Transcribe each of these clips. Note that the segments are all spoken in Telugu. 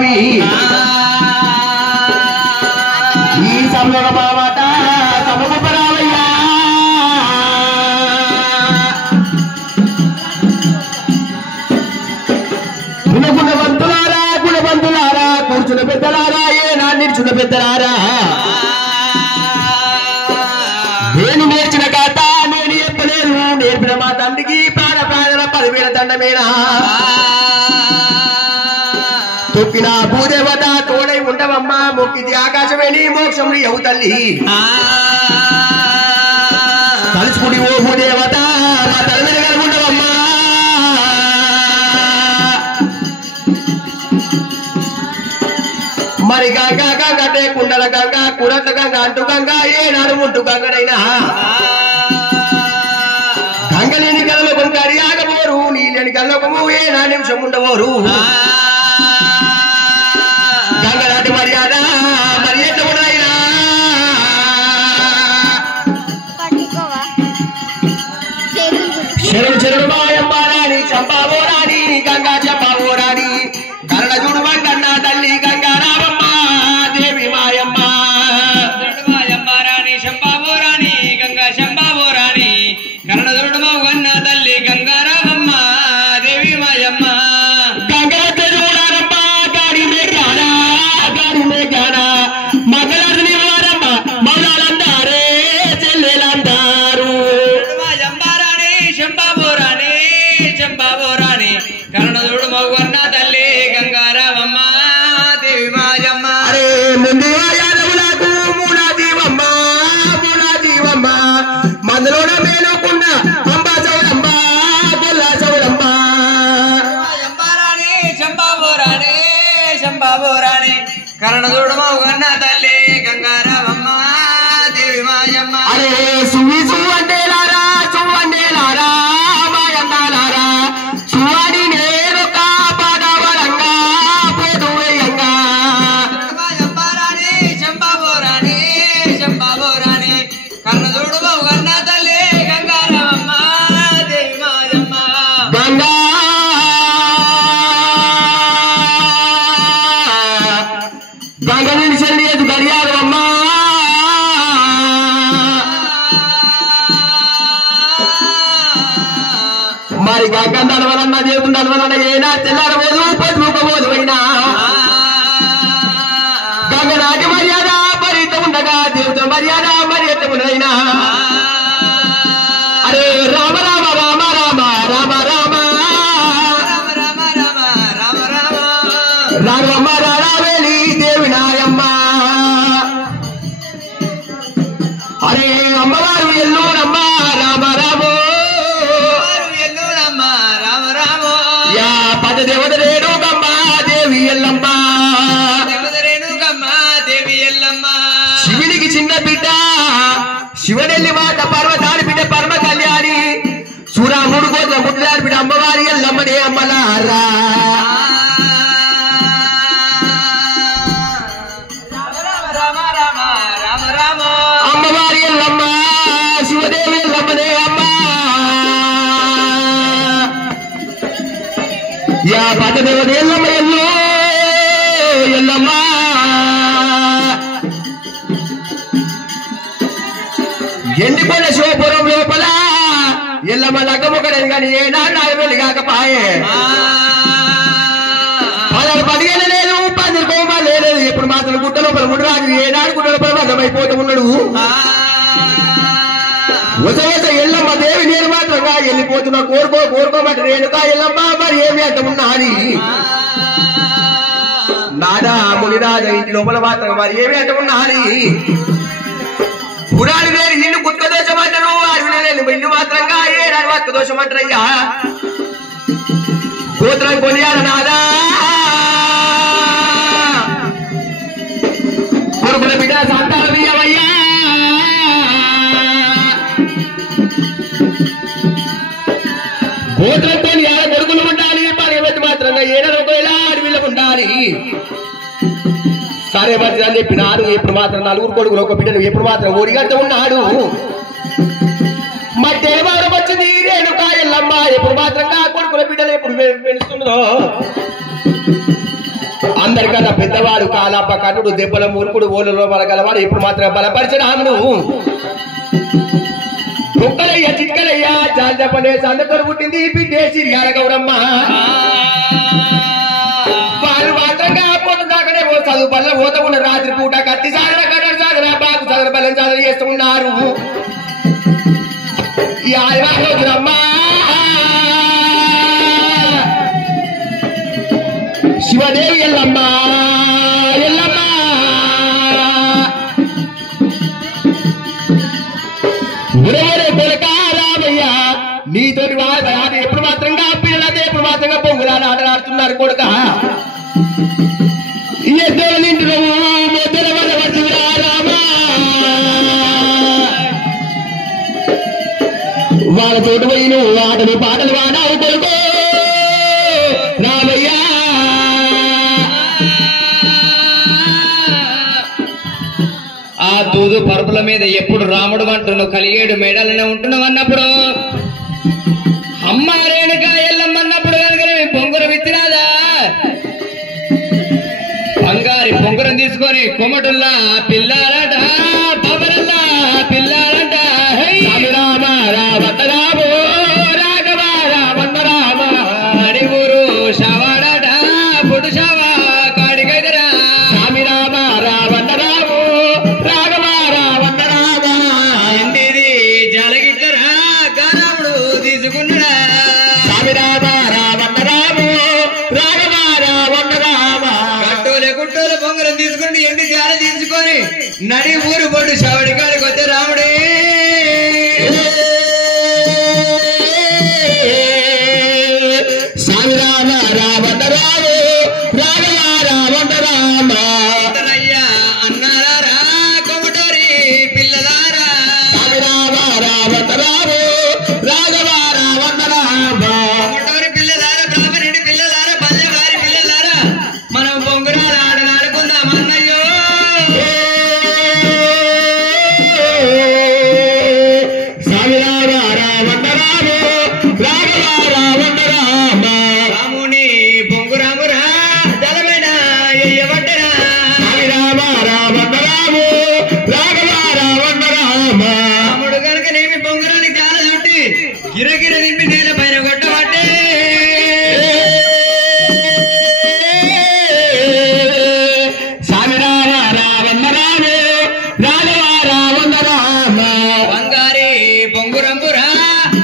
స్వామి ఈ సమయంలో మాట సమగుపరావయ్యా గుణబంధులారా కూర్చున్న పెద్దలారా ఏనా నిల్చున్న పెద్దలారా నేను నేర్చిన కథ నేను చెప్పలేను నేర్పిన మా తండ్రికి ప్రాణ ప్రాణల 10,000 దండమేనా తొక్కిన భూదేవత తోడై ఉండవమ్మా మొక్కిది ఆకాశమేని మోక్షం ఎవు తల్లి తలుచుకుడి ఓ భూదేవత మా తల మీద ఉండవమ్మా మరి గంగా గంగటే కుండల గంగా కురట్ల గంగ అంటు గంగా ఏనాడు ముట్టు గంగనైనా గంగలేని కళ్ళలోకం కడియాగబోరు నీళ్ళని కళ్ళలోకము ఏనా నిమిషం ఉండబోరు గంగలాంటి మర్యాద మరి ఎట్లా ఉండదైనా చెరుడు మాయమ్మారాని చంపాబోరాని గంగా చంపాబోరాని కరణ చూడు వంగన్న తల్లి గంగా రామమ్మ దేవి మాయమ్మ మాయమ్మారాణి శంభాబోరాణి గంగా శంభాబోరాణి కరణ చూడు వంగన్న తల్లి గంగా రామమ్మ దేవి మాయమ్మ గంగా చూడారమ్మ గాడి మేఘానా మగలాడిని వారమ్మ మగలందారే చెల్లెలందారు మాయమ్మారాణి శంభాబోరాణి శంభాబోరాణి కరణ చూడు వంగన్న తల్లి గంగా రామమ్మ దేవి మాయమ్మ అరే ముందు యాదవులకు మూలా జీవమ్మ మందులోన మేలుకున్న అంబా చౌడమ్మ గొల్ల చౌడమ్మ మాయమ్మారాణి శంభాబోరాణి శంభాబోరాణి కరణ చూడు వంగన్న తల్లి గంగా రామమ్మ దేవి మాయమ్మ అరే సువి సువండేలారా మాయమ్మాలారా సువాడి నేను కాపాడవలంగా పోదువేయంగా మాయమ్మారాణి శంభాబోరాణి శంభాబోరాణి కరణ చూడు వంగన్న తల్లి గంగా రామమ్మ దేవి మాయమ్మ గంగా గంగని చెల్లియదు గడియారమ్మ మరి గంగ నడవలన్న దేవుడు నడవలన్న ఏనా తెల్లారబోదు పసుముకోబోదు అయినా గంగ నాటి మర్యాద మరి ఉండగా దేవుడు మర్యాద మరి ఎట్ట ఉండదైనా అరే రామ రామ రామ రామ రామ రామ రామ రామ రామ రామ రాఘవమ్మ రావేలి దేవి నాయమ్మ అరే అమ్మవారు ఎల్లునమ్మ రామ రామో ఎల్లురమ్మ రామ రామో యా పద దేవత రేణుకమ్మ దేవి ఎల్లమ్మ దేవదరేణుకమ్మ దేవి ఎల్లమ్మ శివునికి చిన్న బిడ్డ శివనెల్లి మాట పర్వతాడి బిడ్డ పరమ కళ్యాణి సూరాముడు కోట్ల ముట్లాడి బిడ్డ అమ్మవారి ఎల్లమ్మనే అమ్మలారా రామ రామ రామ రామ అమ్మవారి ఎల్లమ్మ శివదేవి ఎల్లమ్మనే అమ్మ యా పద దేవత ఎల్లమ్మ ఎల్లమ్మ ఎండిపోయిన శివపురం లోపల ఎల్లమ్మ లగ్గముక్కడని కానీ ఏనాడు నాకు వెళ్ళి కాకపాయే 15 లేదు 10 కోపాలు లేదు ఎప్పుడు మాత్రం గుట్ట లోపల ఉండరాదు ఏనాడు గుట్ట లోపల అర్థమైపోతూ ఉన్నాడు వసవస ఎల్లమ్మ దేవి నేను మాత్రంగా వెళ్ళిపోతున్నా కోరుకోమంటే నేనుగా ఎల్లమ్మ మరి ఏమి అంట ఉన్నది నాదా మునిరాజ ఇంటి లోపల మాత్రం మరి ఏమి అంట ఉన్నది పురాణి వేరు ఇల్లు కుత్క దోషం అంటారు అరవిలేని ఇల్లు మాత్రంగా ఏడాది వత్క దోషం అంటారయ్యా గోత్రం కొనియాల నాదా కొడుకుల బిడ్డ సంతానం ఇయ్యవయ్యా గోత్రంతో కొడుకులు ఉండాలి మరి మాత్రంగా ఏడాది ఒకవేళ అడవిలో ఉండాలి సరే మంచిది అని చెప్పినాడు ఎప్పుడు మాత్రం 4 కొడుకులు ఒక బిడ్డను ఎప్పుడు మాత్రం ఓడిగట్ట ఉన్నాడు మధ్యవారం వచ్చింది రేణుకా ఎల్లమ్మ ఎప్పుడు మాత్రంగా కొడుకుల బిడ్డలు ఎప్పుడు పెంచుతుందో అందరికన్నా పెద్దవాడు కాలాప కనుడు దెబ్బల మురుకుడు ఓలలో బలగలవాడు ఇప్పుడు మాత్రం బలపరిచిన రాముడు కుక్కలయ్య చిక్కలయ్య చాల్చపనే సందతో పుట్టింది బిడ్డేసి గౌరమ్మ వారు మాత్రంగా పొద్దుదాకానే ఓ చదువు పల్ల పోతకుండా రాత్రి పూట కత్తి సాగర కట్టడి సాగర బాగు సాగర బలం సాగర చేస్తూ ఉన్నారు ఈ రోజునమ్మా శివదేవి ఎల్లమ్మ ఎల్లమ్మ ఉరవరే కొలకారామయ్య నీతోటి వాడు ఎప్పుడు మాత్రంగా పిల్లలదే ఎప్పుడు మాత్రంగా పొంగులాలు ఆటలాడుతున్నారు కొడుక ఎద్దరు నిండు మొదల వల్ల రామా వాళ్ళతోటి పోయి నువ్వు ఆటలు పాటలు వాడావు కొడుకో రామయ్య ఆ దూదు పరుపుల మీద ఎప్పుడు రాముడు అంటున్నావు కలిగేడు మేడలనే ఉంటున్నావు అన్నప్పుడు అమ్మ రేణుక ఎల్లమ్మన్నప్పుడు కనుక పొంగురం ఇచ్చినాదా బంగారి పొంగురం తీసుకొని కొమటుల్లా పిల్లారట బాబరల్లా పిల్లారట రామ రామ రాఘవ రామ రామ నడివురు శవాడట పొడు శవ కాడిగైదరా స్వామి రామ రావణ రాము రాఘవ రావణ రామ ఎండిది జలగిట్టరా గారాముడు తీసుకున్నాడా స్వామి రామ రావణ రాము రాఘవ రావణ రామ కట్టోలే గుట్టోలు పొంగరం తీసుకుని ఎండి జాల తీసుకొని నడి ఊరు పొడు శవడి కాడికి వస్తే రాముడే స్వామి రామ రావణ రాము రాఘవ రావణ రామ అయ్యా అన్నారా కొమటోరి పిల్లలారా స్వామి రామ రావణ రాము రాఘవ రావణ రామ కొమటోరి పిల్లలారా బ్రాహ్మణుడి పిల్లలారా పల్లెవారి పిల్లలారా మనం పొంగురాలు ఆడలాడుకుందాం అన్నయ్యో స్వామి రామ రావణ రాము రాఘవ రావణ రామ రాముని పొంగురామురా జలమేడ ఎయ్యబడ్డరా స్వామి రామ రావణ రాము రాఘవ రావణ రామ రాముడు కనుక నేమి పొంగురానికి చాలా చుట్టి గిరగిర దింపి నేల పైన కొట్టబట్టే స్వామి రామ రావణ రాము రాఘవ రావణ రామ బంగారి పొంగురంబురా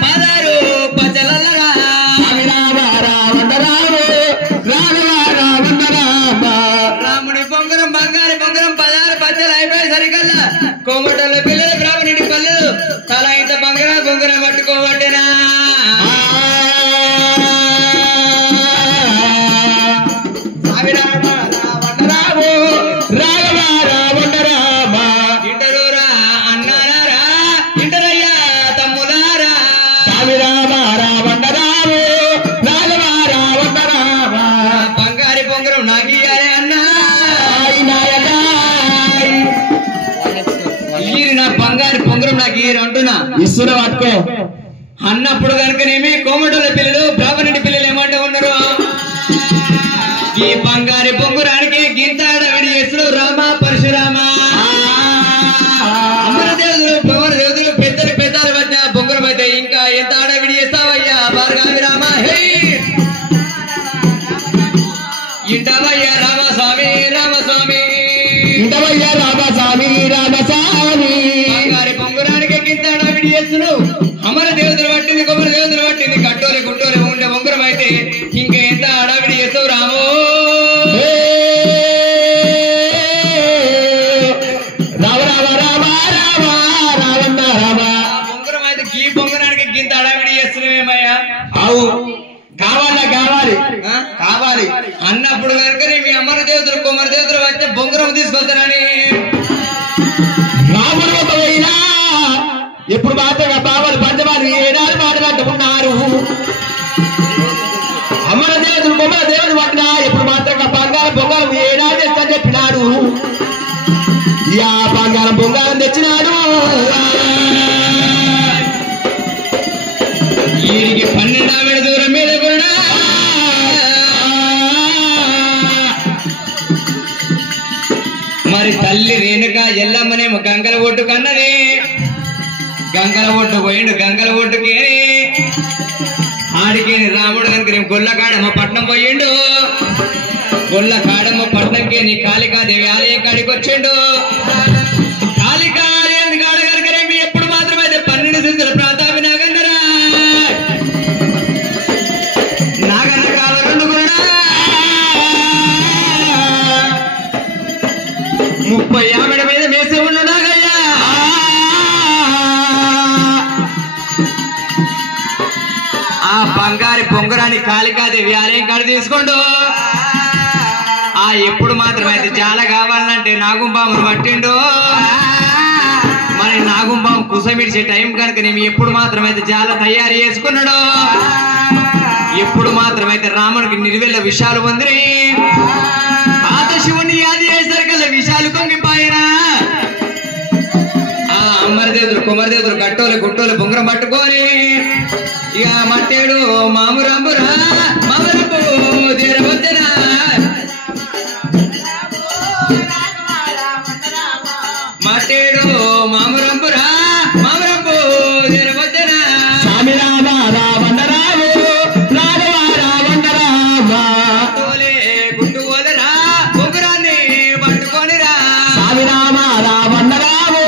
పదారు పచ్చలరా స్వామి రామ రావణ రాము రాఘవ రావణ రామ రాముడి పొంగరం బంగారి పొంగరం పదారు పచ్చలు అయిపోయి సరికల్లా కోమటల పిల్లలు బ్రాహ్మణుడి పల్లెలు తల ఇంత బంగారం పొంగరం పట్టుకోబట్టేనా స్వామి రామ రావణ రాము రాఘవ రావణ రామ ఇంటరురా అన్నారా ఇంటరయ్యా తమ్ములారా స్వామి రామ రావణ రాము రాఘవ రావణ రామ బంగారి పొంగరం నాకు ఇయ్యాలి అన్నా సాయి నాయక ఈరు నా బంగారి పొంగరం నాకు ఈరు అంటున్నా ఇస్తున్న పట్టుకో అన్నప్పుడు కనుకనేమి కోమటోళ్ళ పిల్లలు బ్రాహ్మణుడి పిల్లలు ఏమంటూ ఉన్నారు ఈ బంగారి పొంగురానికి గింతాడ విడి చేస్తుడు రామ పరశురామ అమర దేవుదులు పవన దేవుదులు పెద్దలు పెద్దలు మధ్య పొంగురం అయితే ఇంకా ఎంత ఆడ విడి చేస్తావయ్యా భార్గావి రామ హే ఇంటవయ్యా రామస్వామి రామస్వామి ఇంటవయ్య రామస్వామి రామస్వామి బంగారి పొంగురానికి గింతాడ విడి చేస్తుడు అమర దేవుదులు పట్టింది కొమ్మర దేవుదులు పట్టింది కట్టోలి గుట్టోలి ఉండే పొంగురం అయితే ఇంకా ఎంత అడవిడి చేస్తావు రామో రామ రామ రామ రామ రావణ రామ పొంగురం అయితే ఈ పొంగరానికి గింత అడవిడి చేస్తున్నామేమయ్యా అవు కావాలా కావాలి ఆ? కావాలి అన్నప్పుడు కనుక మీ అమర దేవతలు కొమ్మర దేవతలు వచ్చే బొంగురం తీసుకొస్తారని రాముడు ఒక పోయినా ఎప్పుడు మాత్రమే బావలు పంచవాళ్ళు ఏడాది మాట్లాడుతున్నారు అమ్మల దేవుడు కొమ్మల దేవుడు పట్టినా ఎప్పుడు మాత్రంగా బంగారం బొంగారం ఏడాది తెచ్చని చెప్పినాడు యా బంగారం బొంగారం తెచ్చినాడు వీరికి 12 ఆవిడ దూరం మీద కూడా మరి తల్లి రేణుక ఎల్లమ్మనేమో గంగల ఒడ్డు కన్నది. గంగల ఒడ్డు పోయిండు. గంగల ఒడ్డుకి ఆడికేని రాముడు కనుక గొల్ల కాడమ్మ పట్నం పోయిండు. గొల్ల కాడమ్మ పట్నంకి నీ కాళికాదేవి ఆలయం కాడికి వచ్చిండు. కాళికా ఆలయం కాడ కనుక ఎప్పుడు మాత్రమైతే 12 సిద్ధుల ప్రాంతావి నాగన్నరా నాగన్న కావాలనుకున్నా 30 ఆవిడ మీద మేసి ఉన్న నాగయ్యా ఆ బంగారి పొంగరాని కాళికాదేవి ఆలయం కాడ తీసుకోండు. ఆ ఎప్పుడు మాత్రమైతే చాలా కావాలంటే నాగుంబామును పట్టిండు. మరి నాగుంబాము కుసమిడిచే టైం కనుక నేను ఎప్పుడు మాత్రమైతే చాలా తయారు చేసుకున్నాడు. ఎప్పుడు మాత్రమైతే రామునికి నిర్వెల్ల విషయాలు పొందిరి. పాత శివుని యాది చేసరికల్లా విషయాలు కొంగిపోయినా ఆ అమ్మరిదేవుడు కుమరిదేవుడు గట్టోలు గుట్టోలు బొంగరం పట్టుకొని ఇక మట్టేడు మామురంబురా మామురంబు తీరవద్దనా మట్టేడు మామురంబురా మామురంబు తీరవద్దనా స్వామి రామ రావణరావు రాఘవ రావణరామ తోలే గుట్టుకోదరా బొంగురాన్ని పట్టుకొనిరా స్వామి రామ రావణరావు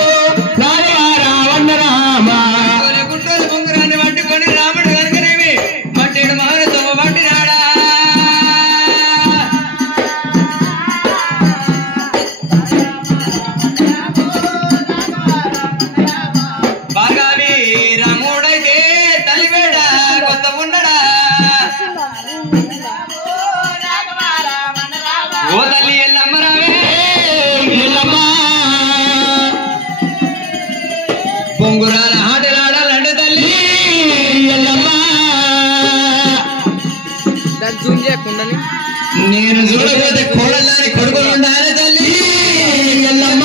రాఘవ రావణరామ తోలే గుట్టోలు బొంగురాన్ని పట్టుకొని రాముడు కనుకనేమి మట్టేడు మహారతో పట్టినాడా బాగావి రాముడైతే తల్లివేడ కొత్త ఉండడా ఓ తల్లి ఎల్లమ్మ రావే ఎల్లమ్మ పొంగురాల ఆటలాడాలంటే తల్లి ఎల్లమ్మ నేను చూడబోతే కోడల్లాని కొడుకులు ఉండాలి తల్లి ఎల్లమ్మ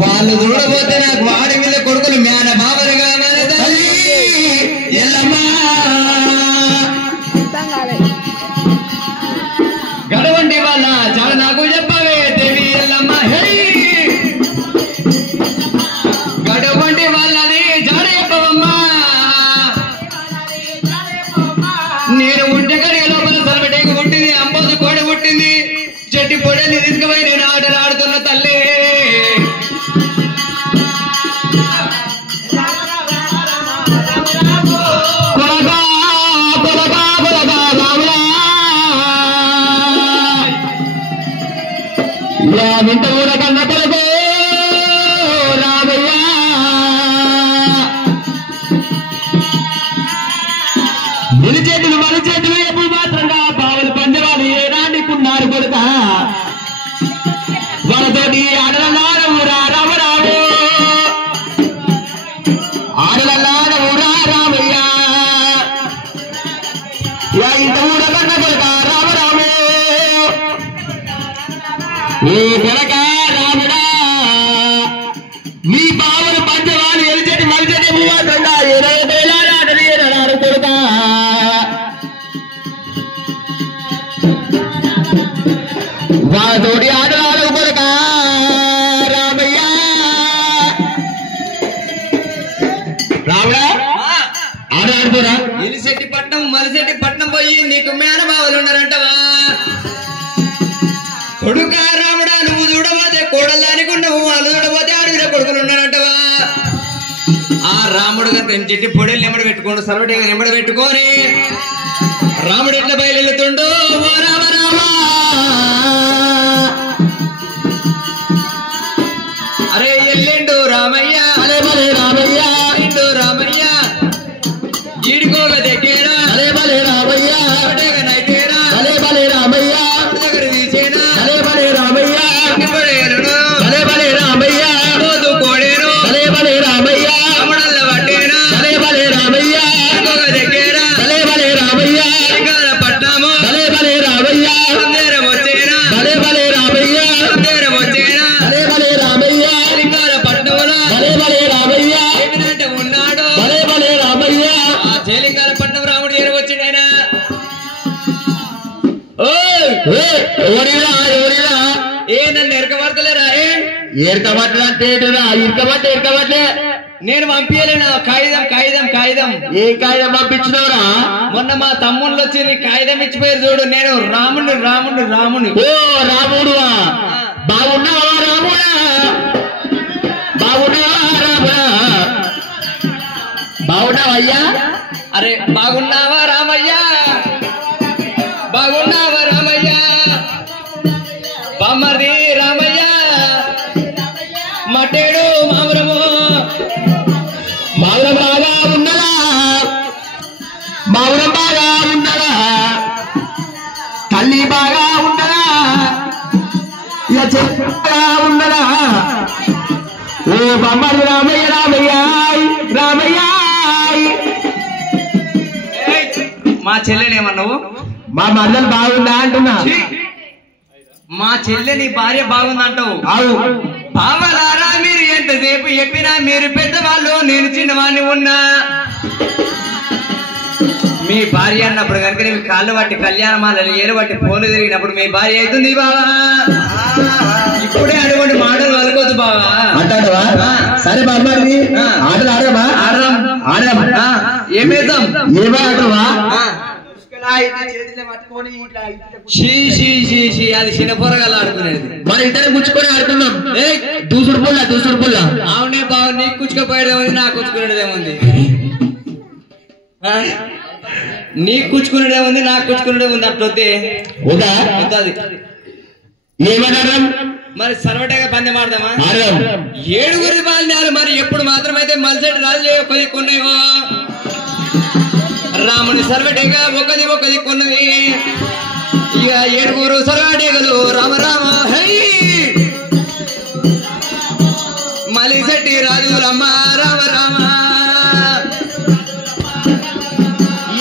వాళ్ళు చూడబోతే నాకు వాడి మీద కొడుకులు మేన బాబరు కావాలి తల్లి ఎల్లమ్మ గడవండి వాళ్ళ చాలా నాకు చెప్పవే దేవి ఎల్లమ్మ హే గడవండి వాళ్ళని జాడ చెప్పవమ్మా నేను ఉంటే కడిగ లోపల సలబెట్టేకి పుట్టింది అంబోసు కోడి పుట్టింది చెట్టి పొడని తీసుకుపోయి నేను ఆటలు ఆడుతున్న తల్లి కొలగా కొలగా కొలగా రాములా వింట ఊర కన్న కొలగో రామయ్య నిలిచేతులు మలిచేతులు ఎప్పుడు మాత్రంగా బావులు పంజవాడు ఏనాడికున్నారు కొడుక వాళ్ళతోటి ఆడలన్నారవురా రామరావు ఆడలన్నారవురా రామయ్య ఇంత ఊర కన్న కొడుక రామరావు ఏ కొడక రాముడా మీ బావులు పంజవాడు ఎలిచేటి మలిచేటి ఎప్పుడు మాత్రంగా ఏనాడు కొడుక వాళ్ళతోటి ఆటలాడవు కొడుక రామయ్య రాముడా ఆటలాడుతురా ఎలిశెట్టి పట్నం మలిశెట్టి పట్నం పోయి నీకు మేనబావులు ఉన్నారంటవా కొడుక రాముడా నువ్వు చూడబోతే కోడల్లానికి నువ్వు వాళ్ళు చూడబోతే అడవిలో కొడుకులు ఉన్నారంటవా ఆ రాముడు గారు చెట్టి పొడేలు నెమ్మడి పెట్టుకోండు సర్వటి నెమ్మడి పెట్టుకొని రాముడు ఎట్లా బయలుతుండో ఓ రామ రామ అరే ఎల్లిండు రామయ్య అరే బలే రామయ్య ఇండు రామయ్య ఈడుకోగ దగ్గేరా అరే బలే రామయ్య నైతేరా అరే బలే రామయ్య దగ్గర తీసేనా అరే బలే రామయ్య అరే బలే రామయ్య రోజు కోడేను అరే బలే రామయ్య అమడల్ల పట్టేనా అరే బలే రామయ్య దగ్గేరా అరే బలే రామయ్య పట్నము అరే బలే రామయ్య ఏ నన్ను ఎరకబడతలేరా ఎరకబట్టే ఇరకబట్లే నేను పంపించలేనా కాగితం కాగితం కాగితం ఏ కాగితం పంపించినవరా మొన్న మా తమ్ముళ్ళు వచ్చి నీ కాగితం ఇచ్చిపోయారు చూడు నేను రాముడు రాముడు రాముడు ఓ రాముడు బాగున్నావా రాముడా బాగున్నావయ్యా అరే బాగున్నావా రామయ్యా బాగున్నావా రామయ్యా బామ్మది రామయ్యా మటేడు మామరము మావురం బాగా ఉన్నదా మావురం బాగా ఉన్నదా తల్లి బాగా ఉన్నదా ఇక చెప్పగా ఉన్నదా ఓ బొమ్మలు రామయ్య రామయ్య మా చెల్లెనేమన్నావు మా మరదలు బాగుందా అంటున్నా మా చెల్లె నీ భార్య బాగుందంటావు అవును బావలారా మీరు ఎంతసేపు చెప్పినా మీరు పెద్దవాళ్ళు నేను చిన్నవాడిని ఉన్నా మీ భార్య అన్నప్పుడు కనుక మీ కాళ్ళు పట్టి కళ్యాణమాల ఏలు పట్టి ఫోన్లు తిరిగినప్పుడు మీ భార్య అవుతుంది బావా ఇప్పుడే అటువంటి మాటలు వదలకొద్దు బావా అంటాడవా సరే బామ్మారి ఆటలు ఆడమా ఆడదాం ఏమేద్దాం ఏమో ఆటవా అది చిన్న పొరగాలు ఆడుకునేది మన ఇద్దరు గుచ్చుకొని ఆడుతున్నాం దూసుడు పుల్ల అవునే బావ నీకు కూర్చుకోపోయేదేముంది నాకు కూర్చుకునేదేముంది నీకు కూర్చుకునేదేముంది నాకు కూర్చుకునేదేముంది అట్లొద్దే ఏమన్నారం మరి సర్వటగా పందెం ఆడదామా 7 బాల్యాలు మరి ఎప్పుడు మాత్రమైతే మలసటి రాజులే ఒకది కొన్నాయో రాముని సర్వటేగా ఒకది కొన్నది ఇక 7 సర్వటేగలు రామ హై మలిసెట్టి రాజు రమ్మ రామ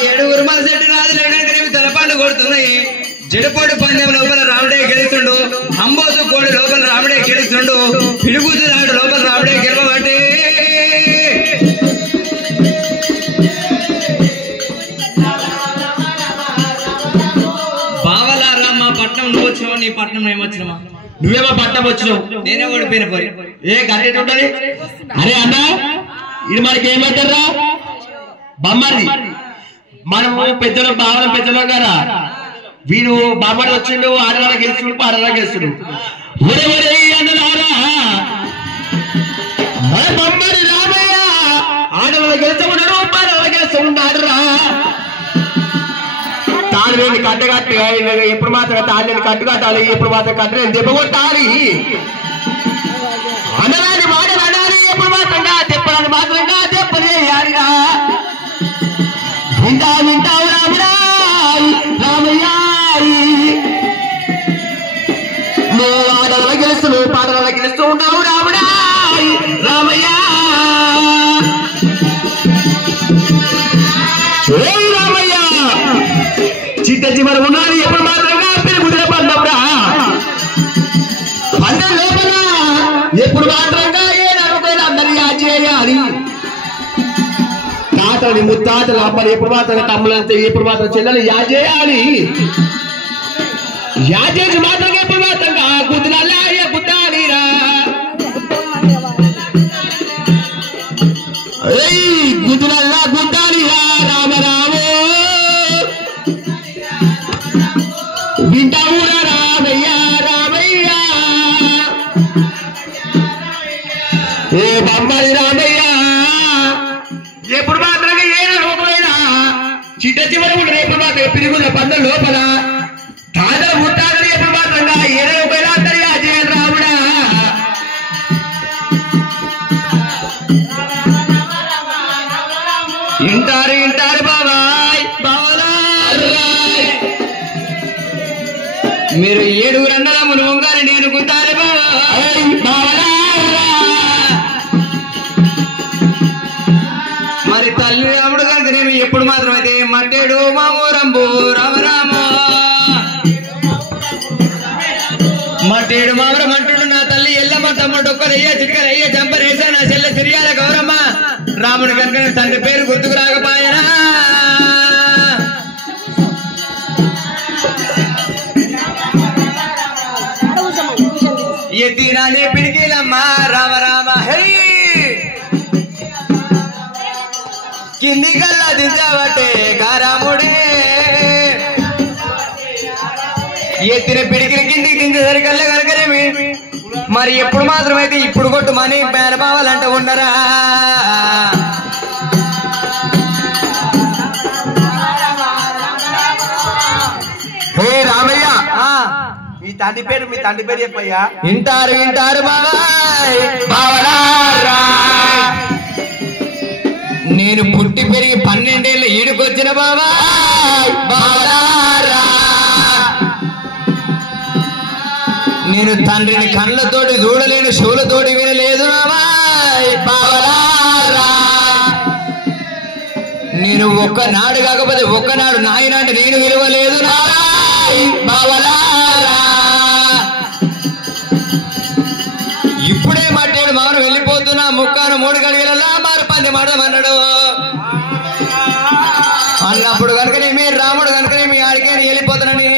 7 మలసెట్టి రాజులు తలపాండు కొడుతున్నాయి జడపాడు పందెం లోపల రాముడే గెలుస్తుండు అంబోసు కోడి లోపల రాముడే గెలుస్తుండు పిడుగుతు నాడు లోపల రాముడే గెలవబట్టి బావలారా మా పట్నం నువ్వు వచ్చినావా నీ పట్నం ఏమొచ్చినావా నువ్వేమో పట్టం వచ్చినావు నేనే ఓడిపోయిన పోయి ఏ గట్టి ఉంటది అరే అన్న ఇది మనకి ఏమంటారా బొమ్మది మనము పెద్దలు బావలం పెద్దలు కదా వీడు బామ్మడి వచ్చిండు ఆడవాళ్ళ గెలుచుడు పాడవాళ్ళ గెలుచుడు బొమ్మడి రామయ్య ఆడవాళ్ళ గెలుచుకున్నాడు పాడవాళ్ళ గెలుచుకున్నాడు రా తాళి కట్టగట్టి ఎప్పుడు మాత్రం తాళిని కట్టుకట్టాలి ఎప్పుడు మాత్రం కట్టలేని దెబ్బ కొట్టాలి అనరాని మాటలు అనాలి ఎప్పుడు మాత్రంగా చెప్పాలని మాత్రంగా చెప్పలేయాలిగా వింటావు రాముడా రామయ్య నువ్వు ఆడల గెలుస్తు పాటల గెలుస్తూ ఉన్నావు రాముడా రామయ్య రామయ్య చిట్ట చివరి ఉన్నది ఎప్పుడు మాత్రంగా పెరుగుదల పందవురా పందెం లోపల ఎప్పుడు మాత్రంగా ఏదనుకోలేదు అందరి చేయాలి తాతని ముత్తాతలు అమ్మని ఎప్పుడు మాత్రం తమ్ములంతా ఎప్పుడు మాత్రం చెల్లెలు చేయాలి యాజేసి మాత్రం ఎప్పుడు మాత్రంగా గుద్దులల్లా గుద్దాలిరా గుద్దులల్లా గుద్దాలిరా రామరాము వింటావురా రామయ్య రామయ్య ఏ బొమ్మది రామయ్య ఎప్పుడు మాత్రమే ఏదో లోపలైనా చిట్ట చివరి ఉంటుంది ఎప్పుడు మాత్రం పిరుగుల పంద లోపల తాజా ముట్టాలని ఎప్పుడు మాత్రంగా ఏదో రూపాయలు అందరిగా చేయాలి రాముడా ఇంటారు బాబాయ్ మీరు 7 అన్నదమ్ములు ఉంగాలి నేను గుద్దాలి బాబాయ్ మరి తల్లి రాముడు కనుకనేమి ఎప్పుడు మాత్రం అయితే మట్టేడు మామూరంబు రామరామ మట్టేడు మామరం అంటుడు నా తల్లి ఎల్లమ్మ తమ్ముడు ఒక్కరయ్యా చిటికలయ్యా చంపరేసా నా చెల్లె సిరియాల గౌరమ్మ రాముడు కనుక తండ్రి పేరు గుర్తుకు రాకపోయానా ఎత్తినానే పిడికిలమ్మ రామ రామ హై కింది కల్లా దించబట్టే కారాముడే ఎత్తిన పిడికిని కిందికి దించేసరికల్లా కనుకనేమి మరి ఎప్పుడు మాత్రమైతే ఇప్పుడు కొట్టుమని పేరపావాలంటే ఉండరా హే రామయ్య మీ తండ్రి పేరు చెప్పయ్యా వింటారు బాబాయ్ నేను పుట్టి పెరిగి 12 ఏళ్ళ ఈడుకొచ్చిన బాబాయ్ బాబారా నేను తండ్రిని కళ్ళతోటి చూడలేను చెవులతోటి వినలేదు బాబాయ్ బాబారా నేను ఒక్కనాడు కాకపోతే ఒక్కనాడు నాయన అంటే నేను విలువలేదు బాబాయ్ బాబారా ఇప్పుడే మాట్లాడు మాను వెళ్ళిపోతున్నా ముక్కాను 3 గడియలలో మారు 10 మాడమన్నాడు అన్నప్పుడు కనుకనేమి రాముడు కనుకనేమి ఆడికే వెళ్ళిపోతానని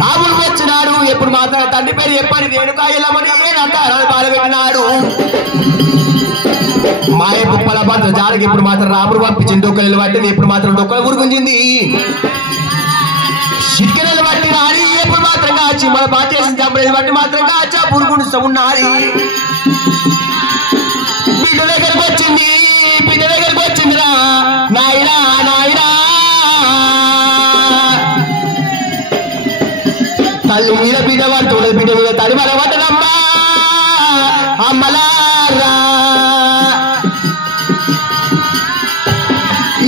రాముడు వచ్చినాడు ఎప్పుడు మాత్రం తండ్రి పేరు చెప్పని రేణుకా ఎల్లమని బాధపెట్టినాడు మాయ పుప్పల భద్ర జాడకి ఇప్పుడు మాత్రం రాముడు పంపించింది దొక్కలు పట్టింది ఇప్పుడు మాత్రం దొక్కలు గురిగుంజింది చిటికెనలు బట్టి రాని ఎప్పుడు మాత్రం కాచి మన బాధ్యత చంపేది బట్టి మాత్రం కాచా పురుగుండుస్తూ ఉన్నది బిడ్డ దగ్గరకు వచ్చిందిరా నాయనా తల్లి మీద బిడ్డ పడుతుంది బిడ్డ మీద తల్లి మన పట్టదమ్మా అమ్మలారా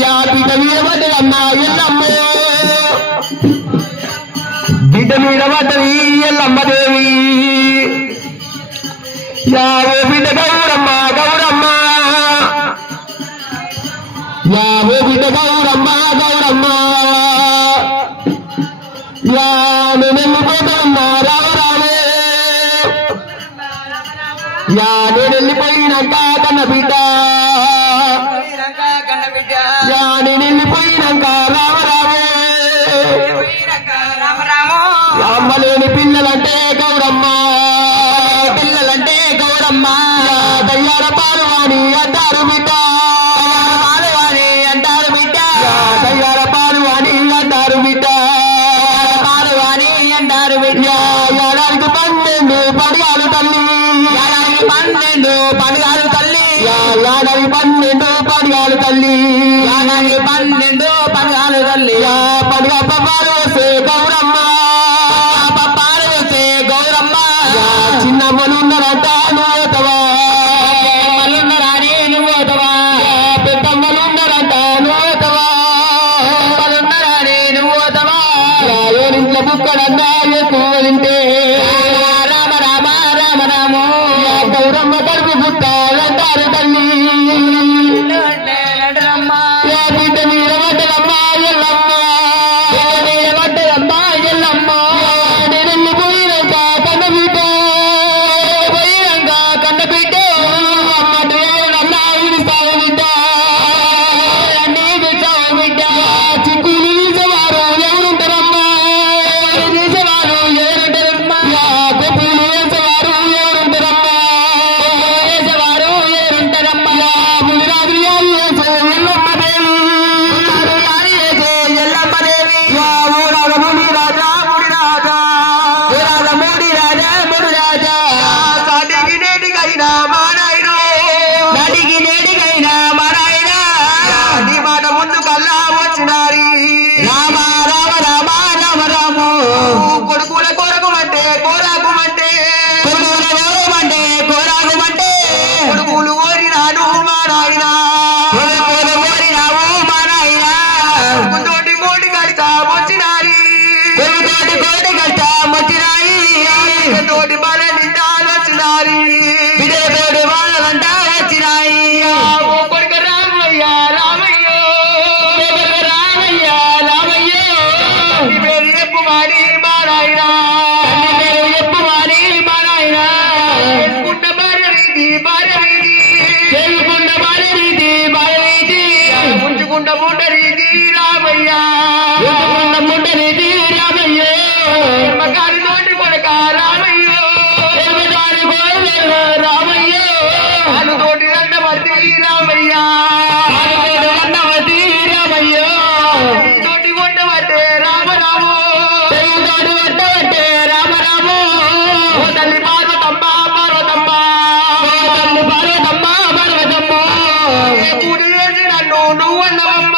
యా బిడ్డ మీద పడ్డదమ్మా ఎల్లమ్మ బిడ్డ మీద పడ్డది ఎల్లమ్మ దేవి యా ఓ బిడ్డ గౌరమ్మ యా ఓ బిడ్డ గౌరమ్మ యా నేనెళ్ళిపోతున్నా రావరాలే యా నేనెళ్ళిపోయినాక కన్న బిడ్డ యా నేనెళ్ళిపోయినాక రావరాలే అమ్మలేని పిల్లలంటే గౌరమ్మ దయ్యాల పాలువాణి అంటారు బిడ్డ దయ్యాల పాలువాణి అంటారు బిడ్డ ఏడాదికి 12 పడిగాలు తల్లి ఏడాదికి 12 పడిగాలు తల్లి పడిగా పప్పాలు వస్తే గౌరమ్మ చిన్నమ్మలు ఉన్నారంట నువ్వుతవా పెద్దమ్మలు ఉన్నారంట నువ్వుతవా ఏరింట్ల బుక్కడన్నా ఎక్కువ తింటే రామ గౌరమ్మ కడుపు పుట్టాలంటారు తల్లి బిడ్డ మీద పడ్డదమ్మా ఎల్లమ్మ నేనెళ్ళిపోయినాక కన్న బిడ్డ అమ్మ విడిస్తావు బిడ్డ బిడ్డ చిక్కులు తీసేవారు ఎవరుంటారమ్మా కొప్పులు వేసేవారు ఎవరుంటారమ్మా ముదిరాజు ఎల్లమ్మ దేవి ముడి రాజా సాటికి నేటికైనా మారాయనా నీ మాట ముందు కల్లా వచ్చినారి రాము కొడుకుల కోరకుమంటే కోరాకుమంటే కొడుకులు కోరినాను మా నాయనా తోటి కోటి కడతా వచ్చినారి తోటి బాల నిండాలు వచ్చినారి తోటి బాలంటా వచ్చినాయి కొడుకు రామయ్య పేరు చెప్పు మారి మారాయనా చేసుకుంట భార్య రీతి ఉంచుకుంట ముండ రీతి రామయ్య మగారి నోటి కొడక రామయ్య రామరాము తెలుగుతాడు అంటే రామరాము ఓ తల్లి పార్వతమ్మ పార్వతమ్మ తల్లి పార్వతమ్మ పార్వతమ్మ ఏ పూడి చేసి నన్ను నువ్వు అన్నవమ్మ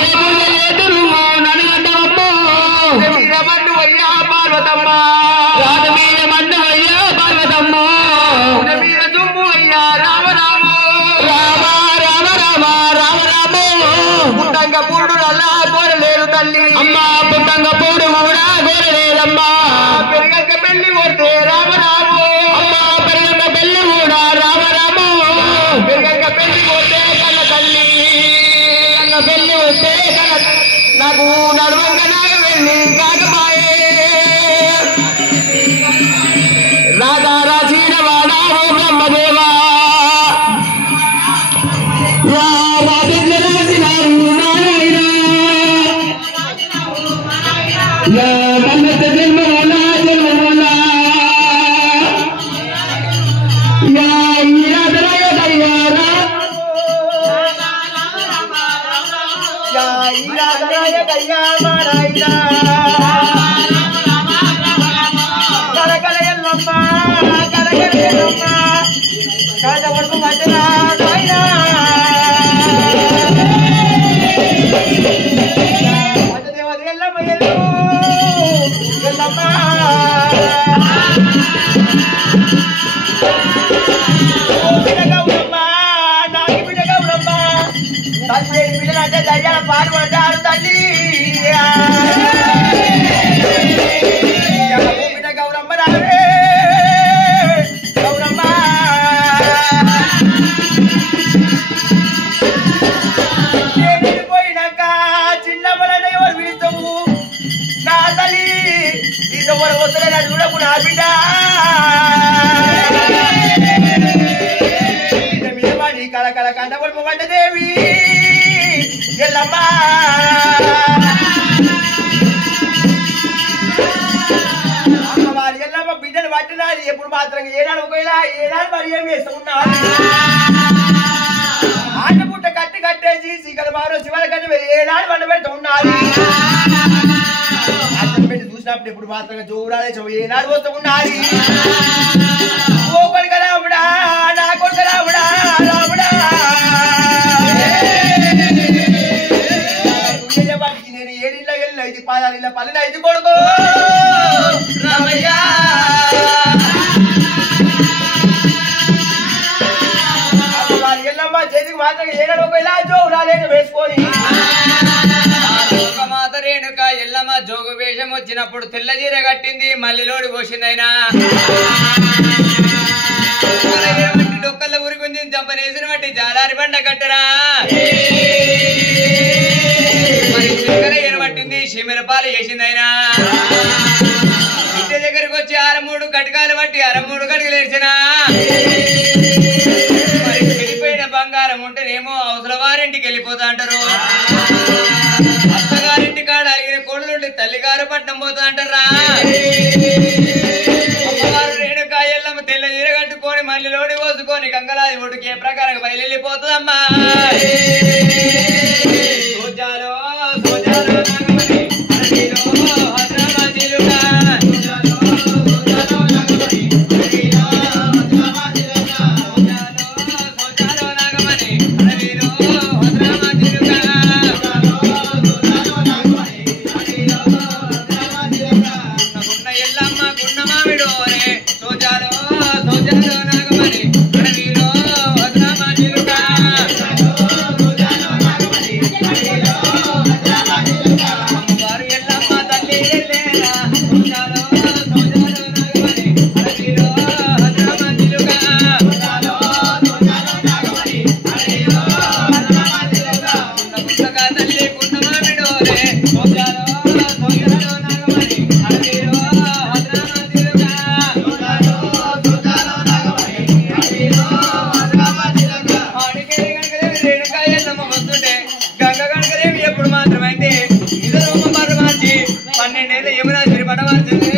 ఏ పూజ లేదు నువ్వు నన్ను అన్నవమ్మ వీరమన్ను అయ్యా పార్వతమ్మ రాజ వీరమన్ను అయ్యా పార్వతమ్మ వీర దుమ్ము అయ్యా రామరాము రామ రామ రామ రామ రాము పుట్టంగ పూడు అల్లా కోరలేదు తల్లి అమ్మ పుట్టంగ పూడు కూడా కోరలేదమ్మా పెరిగంక పెళ్లి కొడితే రామరాము అమ్మ పెరిగంక పెళ్లి కూడా రామరాము పెరిగంక పెళ్లి కొడితే కన్న తల్లి కన్న పెళ్లి వస్తే నాకు నడవంగా నాకు వెళ్ళి కాకమాయే రాధా రాజీన వాడా ఓ బ్రహ్మదేవా యా రాజేంద్ర రాజీనారు నారాయణ యా మన్నత జన్మవలా జన్మవలా యా ఈరాధరాయ కళ్యాణ యా ఈరాధరాయ కళ్యాణ కలకల ఎల్లమ్మ కలకల ఎల్లమ్మ కాదవకు మధ్యనా నాయనా మధ్యదేవత ఎల్లమ్మ ఎల్లమ్మ బిడ్డ గౌరమ్మ నాకి బిడ్డ గౌరమ్మ తల్లి బిడ్డలంటే దయ్యాల పాలు అంటారు తల్లి బిడ్డ గౌరమ్మ రాలే గౌరమ్మ పోయినాక చిన్నమ్మలనే ఎవరు పిలుస్తావు నా తల్లి ఇంత మన వస్తలే చూడకు నా బిడ్డ మీద పడి కలకల కంట కొడుపు వంటదేవి ఎల్లమ్మ అమ్మవారి ఎల్లమ్మ బిడ్డను పట్టినాది ఎప్పుడు మాత్రం ఏనాడు ఒకవేళ ఏనాడు మరి ఏం వేస్తూ ఉన్నారు ఆటపుట్ట కట్టి కట్టేసి సీకల బారు శివల కట్టి వెళ్ళి ఏనాడు వంట పెడుతూ ఉన్నారు అర్థం పెట్టి చూసినప్పుడు ఎప్పుడు మాత్రం చూడాలి ఏనాడు పోతూ ఉన్నారు ఓ కొడుక రాముడా నా కొడుక రాముడా రాముడా నేను ఏడిళ్ళ వెళ్ళిన ఇది పాదాలిళ్ళ పల్లెన ఇది కొడుకు రామయ్య వారి ఎల్లమ్మ చేతికి మాత్రం ఏడాడు ఒకవేళ జోగురాలేని వేసుకొని మాత రేణుక ఎల్లమ్మ జోగు వేషం వచ్చినప్పుడు తెల్ల చీర కట్టింది మల్లిలోడి పోసిందైనా డొక్కల ఊరికొంది చంపనేసిన బట్టి జాలారి బండ కట్టరా మరి చిక్కర ఏనబట్టింది సిమిరపాలు వేసిందైనా ఇంటి దగ్గరికి వచ్చి అరమూడు కటకాలు బట్టి అరమూడు కడుగులు వేసిన మరి చెడిపోయిన బంగారం ఉంటేనేమో అవసరం వారింటికి వెళ్ళిపోతా అంటారు అత్తగారింటి కాడ అలిగిన కోడలుండి తల్లిగారు పట్నం పోతా అంటారా అమ్మవారు రేణుక ఎల్లమ్మ తెల్ల చీర కట్టుకొని మల్లిలోడి పోసుకొని గంగలాది ఒడికి ఏ ప్రకారం బయలుపోతుందమ్మా సోజాలో సోజాలో నాగమణి అడవిలో హద్రాబాదీలుగా సోజాలో నాగమణి అడవిలో హద్రాబాదీలుగా గున్న ఎల్లమ్మ గున్న మామిడోరే సోజాలో సోజాలో నాగమణి అడవిలో హద్రాబాదీలుగా అమ్మవారు ఎల్లమ్మ తల్లి ఎల్లేరా సోజాలో సోజాలో నాగమణి అడవిలో హద్రాబాదీలుగా గున్నగా తల్లి గున్న మామిడోరే సోజాలో సోజాలో నాగమణి అడవిలో హద్రాబాదీలుగా ఆడికేరి గంగదేవి రేణుక ఎల్లమ్మ వస్తుంటే గంగ గంగదేవి ఎప్పుడు మాత్రమైతే ఇద రూపం మార్చి 12 ఏళ్ళ యమునా శ్రీ పడవలసింది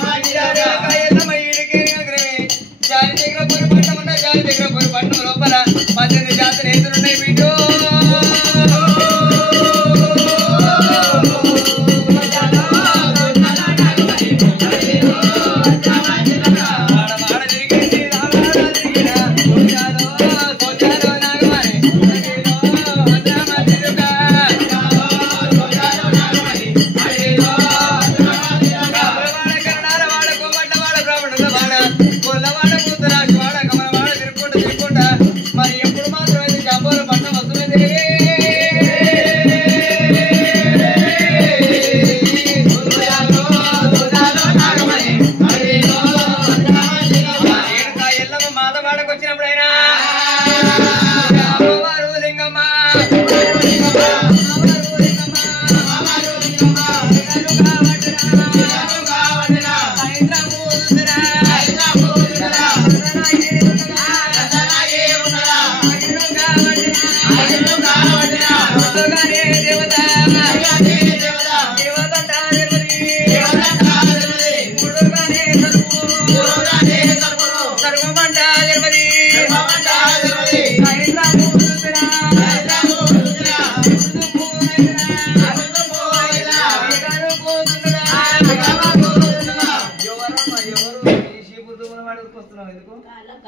ఎల్లమ్మ ఈడికేరి గంగదేవి జాలి దగ్గర పొరి పట్టమున్న జాలి దగ్గర పొరి దేవత మరి ఎప్పుడు మాత్రం అయితే జాబోల పంట వస్తున్నది ఎల్లమ్మ మాధవాడకు వచ్చినప్పుడైనా అమ్మవారు లింగమ్మ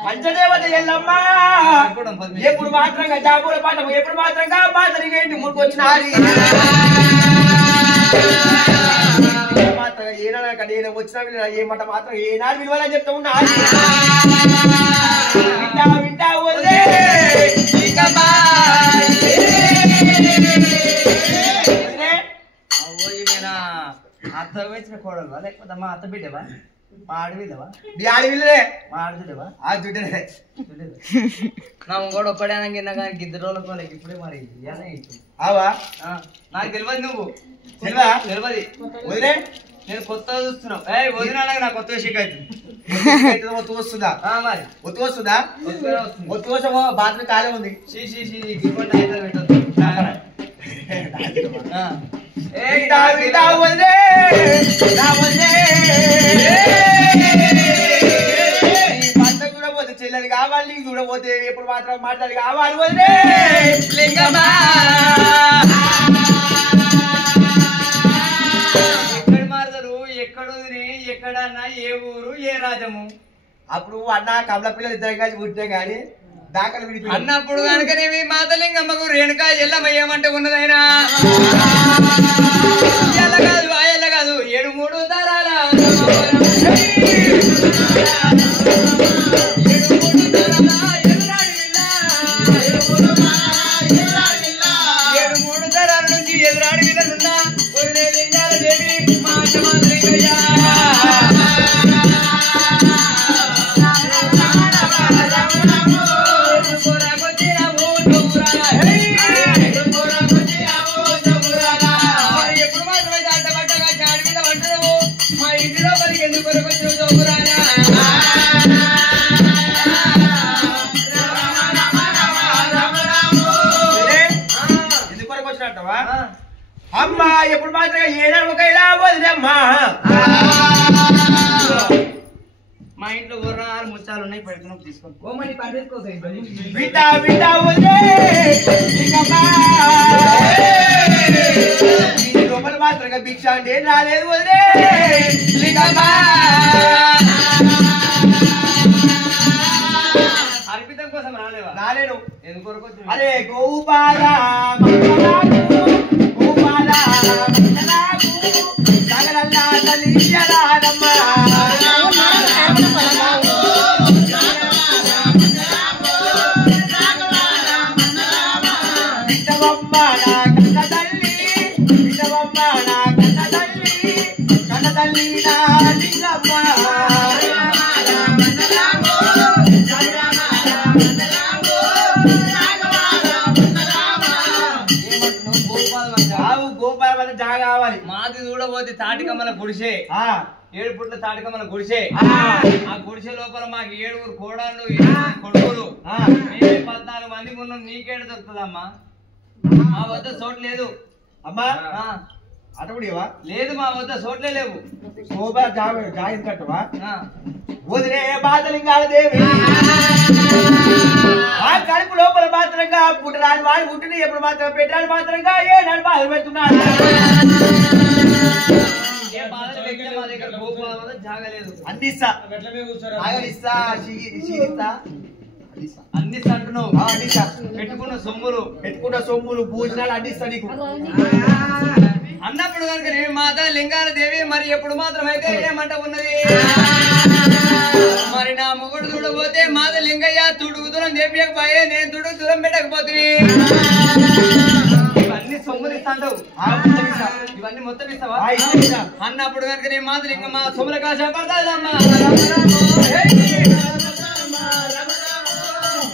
పంచదేవత ఎల్లమ్మ ఎప్పుడు మాత్రంగా జాబుల పాఠం ఎప్పుడు మాత్రంగా బాధరిగా ఇంటి ముడికొచ్చిన మాత్రంగా ఏనాడు నేను వచ్చిన ఏమంట మాత్రం ఏనాడు విలువలని చెప్తా ఉన్నా వింటా వదిలే అత్త వచ్చిన కోడలు లేకపోతే మా అత్త బిడ్డవా మా ఆడవిల్లవా మీ ఆడవిల్లే మా ఆడదుడవా ఆ దుడ్డనే నా కూడా ఒక్కడానికి కానీ ఇద్దరు రోజుల కోలకి ఇప్పుడే మరి ఆవా నాకు తెలియదు నువ్వు తెలియదా తెలియదు వదిలే నేను కొత్తగా చూస్తున్నావు వదినా నాకు కొత్త షికాయతు ఒత్తు వస్తుందా మరి ఒత్తు వస్తుందా వస్తుంది ఒత్తు కోసం బాత్రూమ్ ఖాళీ ఉంది పెట్టద్దు పంట చూడబోతే చెల్లెలు కావాలి చూడబోతే ఎప్పుడు మాత్రం మాట్లాడి కావాలి వదిలే ఎక్కడ మారుతారు ఎక్కడుంది ఎక్కడన్నా ఏ ఊరు ఏ రాజము అప్పుడు అన్న కమల పిల్లలు ఇద్దరు కలిసి పుట్టే గాని దాఖలు విడిపి అన్నప్పుడు కనుకనేవి మాతలింగమ్మకు రేణుకా ఎల్లమ్మ ఏమంటే ఉన్నదైనా ఎల్ల కాదు ఆ ఎల్ల కాదు 7 తరాల నుంచి ఎదురాడి విధులున్నా దేవి మాటమాలింగయ్యా ఎప్పుడు మాత్రమైతే అడ్డబడ్డగా చాడి మీద పడ్డవు మా ఇంటి లోపలికి ఎందుకు వచ్చిన చౌకురానా ఎందుకొరకు వచ్చినట్టవా అమ్మా ఎప్పుడు మాత్రం ఏడాది ఒక ఇలా వదిలేమ్మా మా ఇంట్లో గుర్రాలు ముచ్చాలు ఉన్నాయి పెడుతున్నాం తీసుకోండి ఓమని పండించుకోవచ్చు వింటా వదిలే లోపల మాత్రంగా భిక్ష అంటే రాలేదు వదిలే అర్పితం కోసం రాలేవా రాలేను ఎందుకొరకు అరే గోపాల సగలల్లా తల్లియలారమ్మా గోపాల జాగా కావాలి మాది చూడబోతే తాటికమ్మల గుడిసే 7 పుట్ల తాటికమ్మల గుడిసే ఆ గుడిసే లోపల మాకు 7 కోడాళ్ళు 7 కొడుకులు 14 మంది ఉన్నాం నీకేడు దొరుకుతుందమ్మా మా వద్ద చోటు లేదు అమ్మా అటకుడివా లేదు మా వద్ద చోట్లే లేవు గోపాల జాగా కట్టవా వదిలే బాధలింగాల దేవి ఆ కడుపు లోపల మాత్రంగా పుట్టరాని వాడు పుట్టిన ఎప్పుడు మాత్రం పెట్టరాని మాత్రంగా ఏనాడు బాధ పెడుతున్నాడు మా దగ్గర గోపాల జాగలేదు అందిస్తా ఆగలిస్తా అన్ని అంటున్నావు పెట్టుకున్న సొమ్ములు భోజనాలు అందిస్తా నీకు అన్నప్పుడు కనుక నేను మాత లింగాల దేవి మరి ఎప్పుడు మాత్రం అయితే ఏమంట ఉన్నది మరి నా మొగుడు చూడబోతే మాత లింగయ్య తుడుగు దూరం తెప్పకపోయే నేను తుడుగు దూరం పెట్టకపోతే ఇవన్నీ సొమ్ములు ఇస్తాంటావు ఇవన్నీ మొత్తం ఇస్తావా అన్నప్పుడు కనుక నేను మాత లింగమ్మ సొమ్ముల కాశ పడతాదమ్మా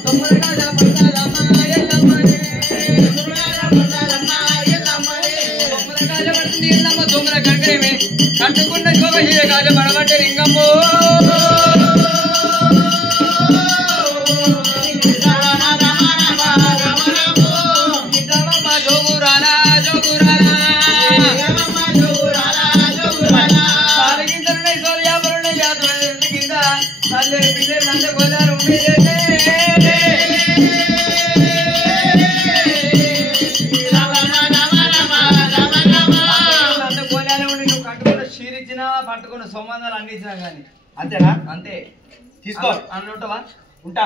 సొమ్ముల కాశ కట్టుకున్న గోపశీల కాజ పడబట్టే లింగమ్మో జోగురాలా కింద పిల్లలు అంత గోదారు పట్టుకున్న సంబంధాలు అన్ని ఇచ్చినా కానీ అంతేనా అంతే తీసుకో అన్నట్టువా ఉంటా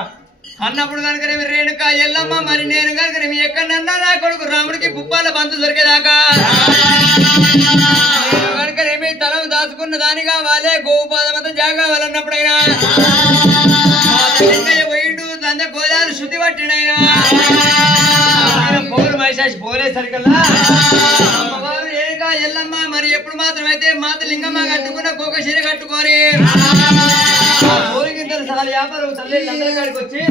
అన్నప్పుడు కనుక రేణుక ఎల్లమ్మ మరి నేను కనుక ఎక్కడన్నా నా కొడుకు రాముడికి పుప్పాల బంతు దొరికేదాకా కనుక తలం దాచుకున్న దాని కావాలి గోపాదమంతా జాగా కావాలన్నప్పుడైనా పోయిండు తండ్రి గోదాలు శుద్ధి పట్టినైనా పోరు మైసాసి పోలే సరికల్లా అమ్మవారు రేణుక ఎల్లమ్మ మరి ఎప్పుడు మాత్రం అయితే మాత లింగమ్మ కట్టుకున్న కోక చీర కట్టుకోని ఊరికింతలు చాలా వ్యాపారం తల్లి అందరి కాడికి వచ్చి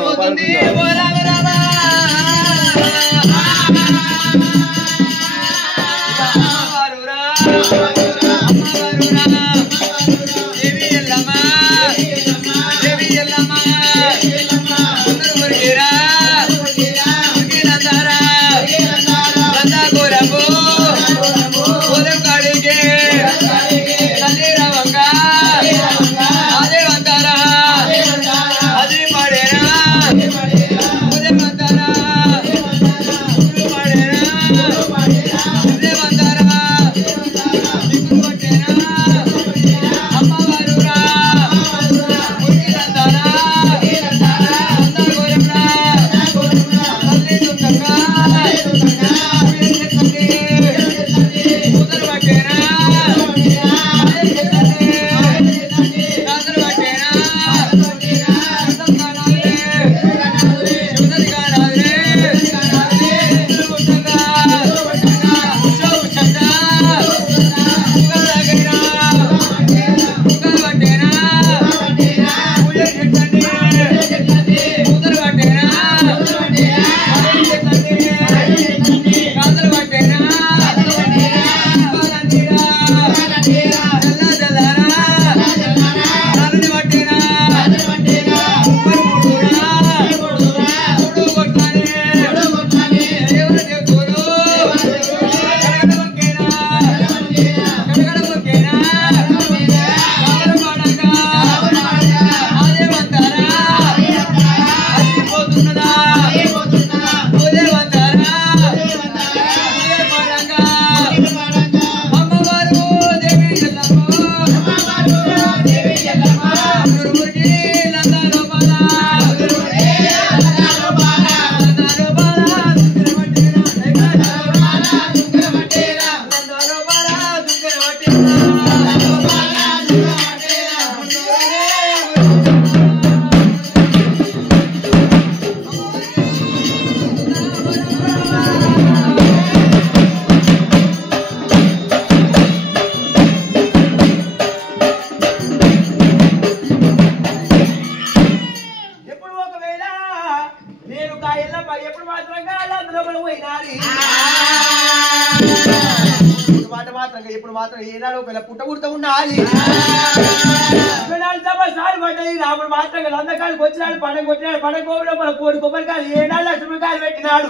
పోతుంది ఇప్పుడు మాత్రం ఏనాడు ఒకవేళ పుట్టబుడతా ఉండాలి రాముడు మాత్రం అందకాలకు వచ్చినాడు పండుగ కొట్టినాడు పండుగ కోవిలో మన కోడి కొబ్బరికాయలు ఏనాడు లక్ష్మీకాయలు పెట్టినాడు